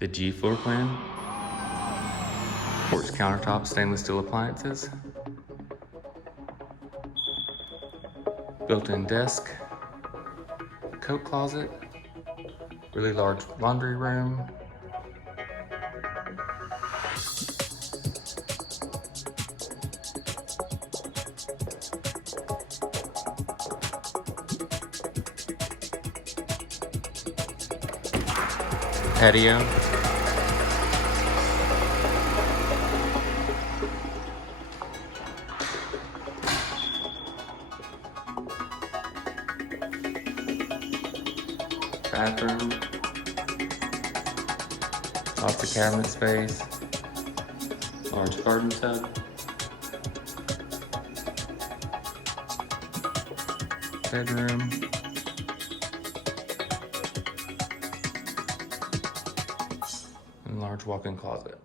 The G floor plan. Porch countertop, stainless steel appliances. Built-in desk. Coat closet. Really large laundry room. Patio. Bathroom. Lots of cabinet space. Large garden tub. Bedroom. And large walk-in closet.